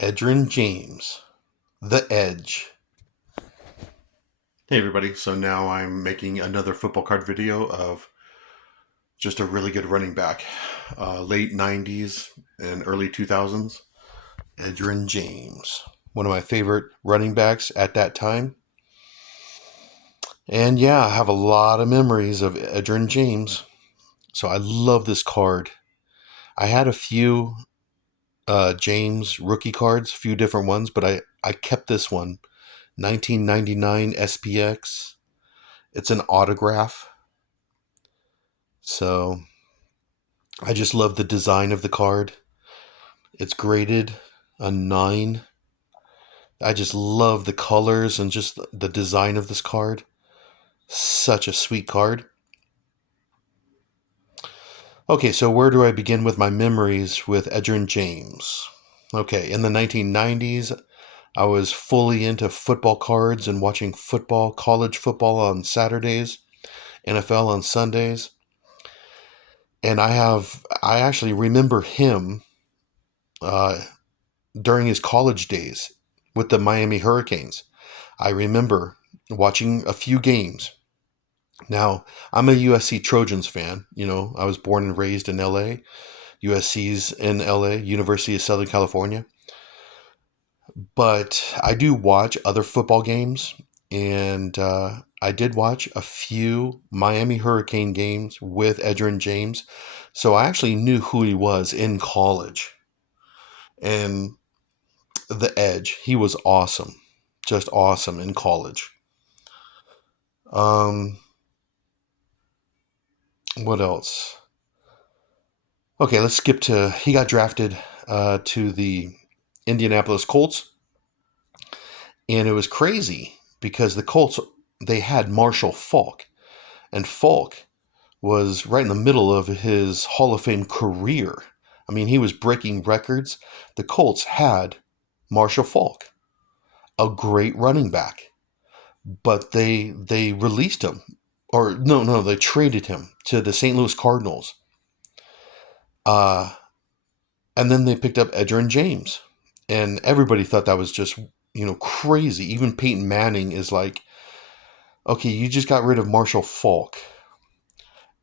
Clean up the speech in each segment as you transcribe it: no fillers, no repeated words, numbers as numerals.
Edgerrin James, the Edge. Hey everybody, so now I'm making another football card video of just a really good running back. Late 90s and early 2000s, Edgerrin James. One of my favorite running backs at that time. And yeah, I have a lot of memories of Edgerrin James. So I love this card. I had a few James rookie cards, a few different ones, but I kept this one. 1999 SPX. It's an autograph. So I just love the design of the card. It's graded a 9. I just love the colors and just the design of this card. Such a sweet card. Okay, so where do I begin with my memories with Edgerrin James? Okay, in the 1990s, I was fully into football cards and watching football, college football on Saturdays, NFL on Sundays. And I actually remember him uh, during his college days with the Miami Hurricanes. I remember watching a few games. Now, I'm a USC Trojans fan. You know, I was born and raised in LA. USC's in LA, University of Southern California. But I do watch other football games, and I did watch a few Miami Hurricane games with Edgerrin James. So I actually knew who he was in college. And the Edge, he was awesome. Just awesome in college. Um, what else? Okay, let's skip to he got drafted to the Indianapolis Colts, and it was crazy because the Colts they had Marshall Faulk, and Faulk was right in the middle of his Hall of Fame career. I mean, he was breaking records. The Colts had Marshall Faulk, a great running back, but they released him, or no, they traded him to the St. Louis Cardinals. Uh, And then they picked up Edgerrin James. And everybody thought that was just, crazy. Even Peyton Manning is like, okay, you just got rid of Marshall Faulk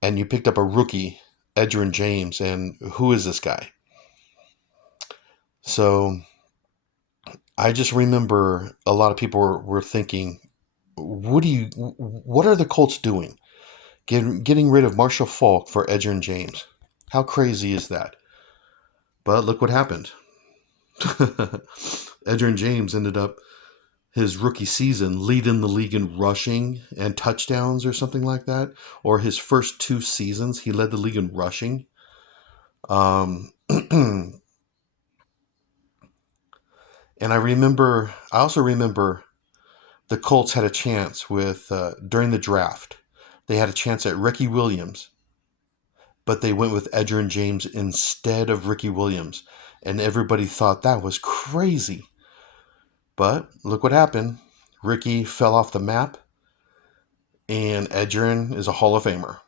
and you picked up a rookie, Edgerrin James. And who is this guy? So I just remember a lot of people were thinking, what are the Colts doing? Getting rid of Marshall Faulk for Edgerrin James. How crazy is that? But look what happened. Edgerrin James ended up his rookie season leading the league in rushing and touchdowns or something like that. Or his first 2 seasons, he led the league in rushing. And I also remember the Colts had a chance with, during the draft, they had a chance at Ricky Williams, but they went with Edgerrin James instead of Ricky Williams. And everybody thought that was crazy. But look what happened. Ricky fell off the map, and Edgerrin is a Hall of Famer.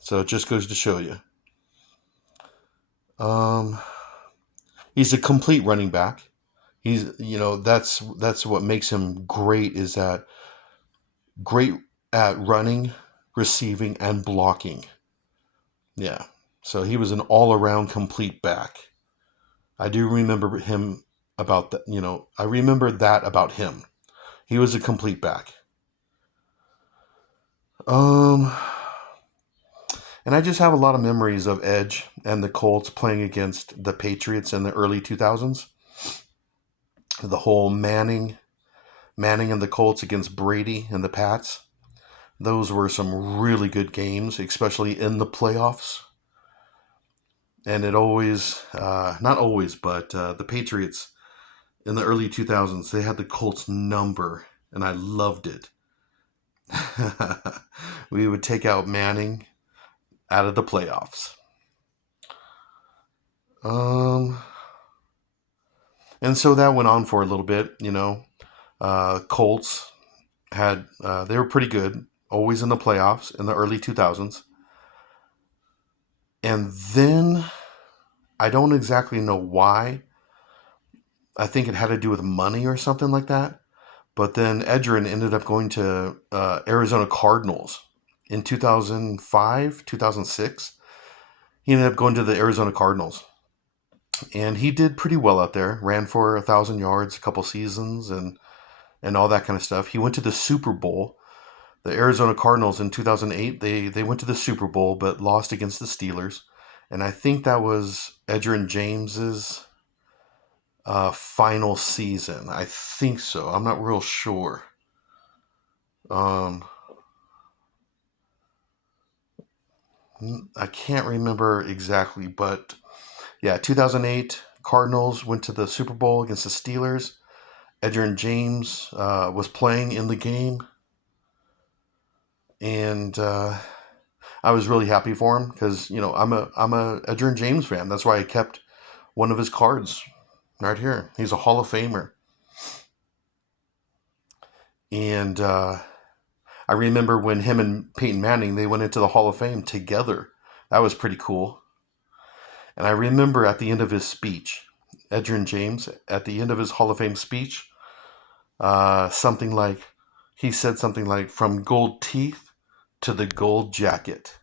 So it just goes to show you. Um, he's a complete running back. That's what makes him great is that great at running, receiving, and blocking. Yeah. So he was an all-around complete back. I do remember him about that. I remember that about him. He was a complete back. Um, And I just have a lot of memories of Edge and the Colts playing against the Patriots in the early 2000s. The whole Manning and the Colts against Brady and the Pats. Those were some really good games, especially in the playoffs. And it always, not always, but the Patriots in the early 2000s, they had the Colts number, and I loved it. We would take out Manning out of the playoffs. Um, and so that went on for a little bit. Colts they were pretty good, always in the playoffs in the early 2000s. And then I don't exactly know why, I think it had to do with money or something like that. But then Edgerrin ended up going to Arizona Cardinals in 2005, 2006. He ended up going to the Arizona Cardinals, and he did pretty well out there. Ran for 1,000 yards a couple seasons and all that kind of stuff. He went to the Super Bowl. The Arizona Cardinals in 2008, they went to the Super Bowl but lost against the Steelers, and I think that was Edgerrin James's final season. I think so. I'm not real sure. Um, I can't remember exactly, but yeah, 2008 Cardinals went to the Super Bowl against the Steelers. Edgerrin James was playing in the game, and I was really happy for him because I'm a Edgerrin James fan. That's why I kept one of his cards right here. He's a Hall of Famer, and I remember when him and Peyton Manning they went into the Hall of Fame together. That was pretty cool. And I remember at the end of his speech, Edgerrin James, at the end of his Hall of Fame speech, something like, he said something like, from gold teeth to the gold jacket.